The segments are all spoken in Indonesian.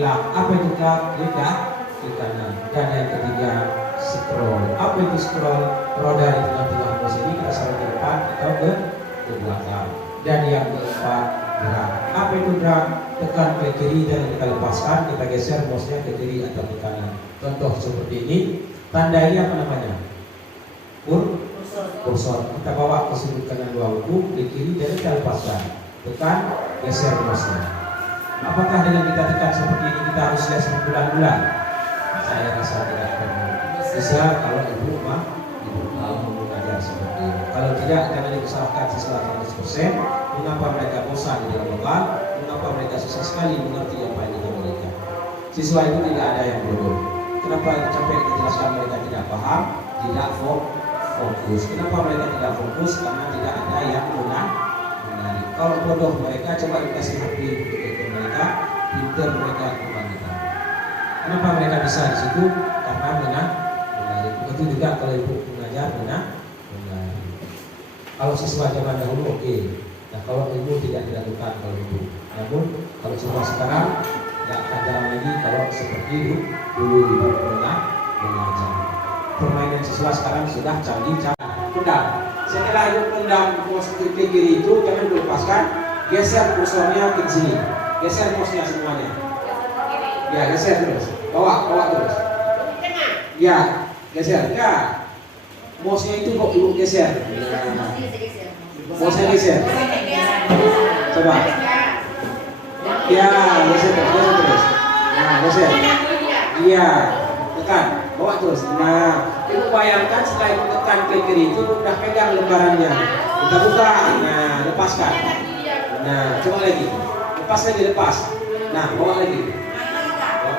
Klik. Apa itu klik? Klik kanan. Dan yang ketiga scroll. Apa itu scroll? Roda di tengah-tengah mouse ini kita salah ke depan atau ke belakang. Dan yang keempat drag. Apa itu drag? Tekan ke kiri dan kita lepaskan, kita geser mouse-nya ke kiri atau ke kanan. Contoh seperti ini. Tandai apa namanya? Kursor. Kita bawa ke sudut kanan dua buku, ke kiri dan kita lepaskan. Tekan, geser mouse-nya. Apakah dengan kita tekan seperti ini kita harus lihat berbulan-bulan? Saya rasa tidak perlu. Bisa kalau ibu mau mengajar seperti ini. Kalau tidak, jangan diusahakan siswa 100%. Mengapa mereka bosan di dalam lokal? Mengapa mereka susah sekali mengerti apa yang kita berikan? Siswa itu tidak ada yang bodoh. Kenapa sampai kita jelaskan mereka tidak paham? Tidak fokus. Kenapa mereka tidak fokus? Karena tidak ada yang menarik. Kalau bodoh mereka, coba dikasih HP ke mereka, pintar mereka kebangkitan. Kenapa mereka bisa di situ? Karena menarik. Begitu juga kalau ibu mengajar menarik. Kalau siswa zaman dahulu oke. Nah kalau ibu tidak dilakukan kalau ibu. Namun kalau siswa sekarang nggak ajar lagi kalau seperti dulu ibu pernah mengajar. Permainan siswa sekarang sudah canggih. Pendam. Setelah ibu pendam mouse ke kiri itu jangan dilepaskan. Geser kursornya ke sini. Geser mouse-nya semuanya. Ya geser terus. Bawa terus. Ya geser. Ya. Mouse-nya itu kok ibu geser. Mouse-nya geser. Coba. Ya geser terus. Nah geser. Iya. Tekan. Bawa terus. Nah, ibu bayangkan setelah ibu tekan klik kiri itu udah pegang lembarannya. Kita buka. Nah, lepaskan. Nah, coba lagi. Lepas. Nah, bawa lagi.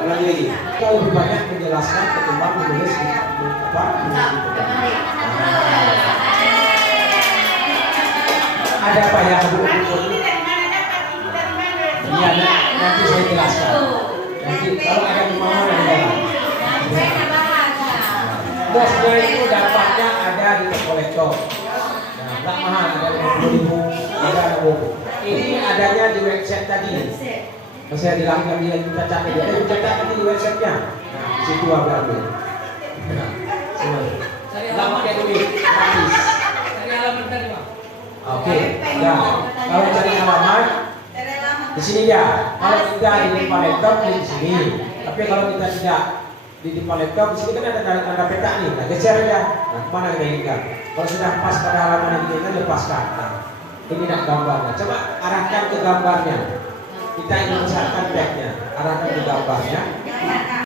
Lagi. Kalau lebih banyak menjelaskan ketimbang menulis apa? Ada apa ya Bu? Iya, nanti saya jelaskan. Nanti kalau ada kemauan dari dalam. Bosnya itu dapatnya ada di kolektor. Nah, nggak mahal, ada 50.000, ada 20. Ini adanya di website tadi. Saya bilang kami lagi kita catat dia, catat tadi di websitenya. Nah, di situ ambil. Nah, semua. Lama dia duit, gratis. Cari alamat tadi Pak. Oke, ya. Kalau cari alamat di sini ya. Kalau kita di depan laptop di sini. Tapi kalau kita tidak di depan laptop di sini kan ada tanda peta nih. Nah, geser aja. Nah, kemana kita inginkan? Kalau sudah pas pada halaman yang kita inginkan, lepaskan. Nah, ini nak gambarnya. Coba arahkan ke gambarnya. Kita ingin besarkan tagnya, arahkan ke gambarnya.